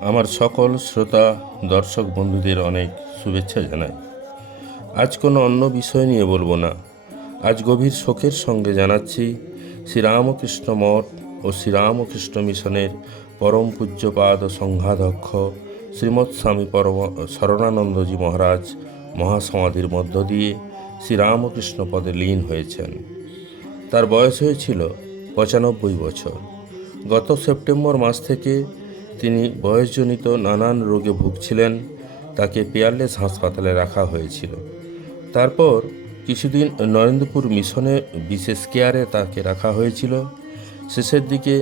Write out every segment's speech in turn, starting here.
আমার সকল শ্রোতা, দর্শক বন্ধুদের অনেক শুভেচ্ছা জানাই। আজ কোনো অন্য বিষয় নিয়ে বলব না। আজ গভীর শোকের সঙ্গে জানাচ্ছি, শ্রীরামকৃষ্ণ মঠ ও শ্রীরামকৃষ্ণ মিশনের পরম পূজ্যপাদ সংঘাধ্যক্ষ শ্রীমৎ স্বামী পরম, শরণানন্দজি মহারাজ মহাসমাধির মধ্য দিয়ে শ্রীরামকৃষ্ণ পদে লীন হয়েছেন। তার বয়স হয়েছিল পঁচানব্বই বছর। গত সেপ্টেম্বর মাস থেকে তিনি বয়সজনিত নানান রোগে ভুগছিলেন, তাকে পেয়ারলেস হাসপাতালে রাখা হয়েছিল। তারপর কিছুদিন নরেন্দ্রপুর মিশনে বিশেষ কেয়ারে তাকে রাখা হয়েছিল। শেষের দিকে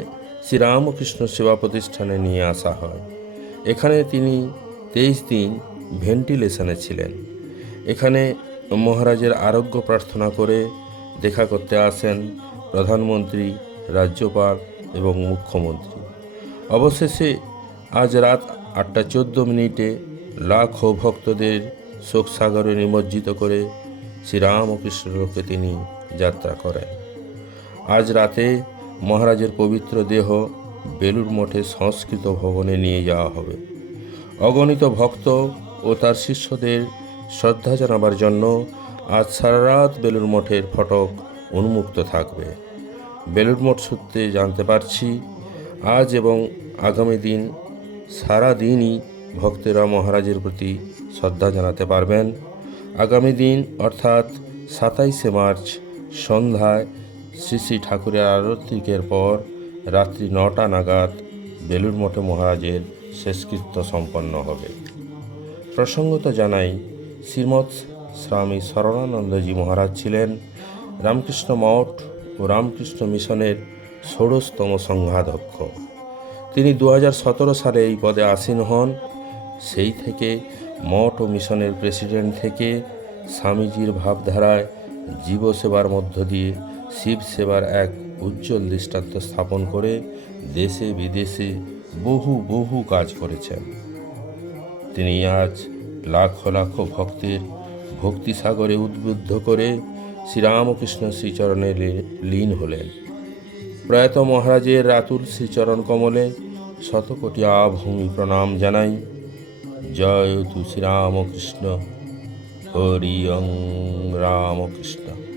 শ্রীরামকৃষ্ণ সেবা প্রতিষ্ঠানে নিয়ে আসা হয়। এখানে তিনি তেইশ দিন ভেন্টিলেশনে ছিলেন। এখানে মহারাজের আরোগ্য প্রার্থনা করে দেখা করতে আসেন প্রধানমন্ত্রী, রাজ্যপাল এবং মুখ্যমন্ত্রী। অবশেষে আজ রাত আটটা চোদ্দ মিনিটে লাখো ভক্তদের শোকসাগরে নিমজ্জিত করে শ্রীরামকৃষ্ণকে তিনি যাত্রা করেন। আজ রাতে মহারাজের পবিত্র দেহ বেলুর মঠে সংস্কৃত ভবনে নিয়ে যাওয়া হবে। অগণিত ভক্ত ও তার শিষ্যদের শ্রদ্ধা জানাবার জন্য আজ সারা রাত বেলুর মঠের ফটক উন্মুক্ত থাকবে। বেলুর মঠ সূত্রে জানতে পারছি আজ এবং আগামী দিন সারা দিনই ভক্তেরা মহারাজের প্রতি শ্রদ্ধা জানাতে পারবেন। আগামী দিন, অর্থাৎ সাতাইশে মার্চ, সন্ধ্যায় শ্রী শ্রী ঠাকুরের আরতিকের পর রাত্রি নটা নাগাদ বেলুর মঠে মহারাজের শেষকৃত্য সম্পন্ন হবে। প্রসঙ্গত জানাই, শ্রীমৎ স্বামী শরণানন্দজি মহারাজ ছিলেন। রামকৃষ্ণ মঠ ও রামকৃষ্ণ মিশনের ষোড়শতম সংঘাধ্যক্ষ। তিনি দু হাজার সতেরো সালে এই পদে আসীন হন। সেই থেকে মঠ ও মিশনের প্রেসিডেন্ট থেকে স্বামীজির ভাবধারায় জীবসেবার মধ্য দিয়ে শিব সেবার এক উজ্জ্বল দৃষ্টান্ত স্থাপন করে দেশে বিদেশে বহু বহু কাজ করেছেন। তিনি আজ লাখো লাখো ভক্তের ভক্তিসাগরে উদ্বুদ্ধ করে শ্রীরামকৃষ্ণ শ্রীচরণে লীন হলেন। প্রয়াত মহারাজের রাতুল শ্রীচরণ কমলে শতকোটি আভূমি প্রণাম জানাই। জয় তু শ্রীরামকৃষ্ণ। হরি রামকৃষ্ণ।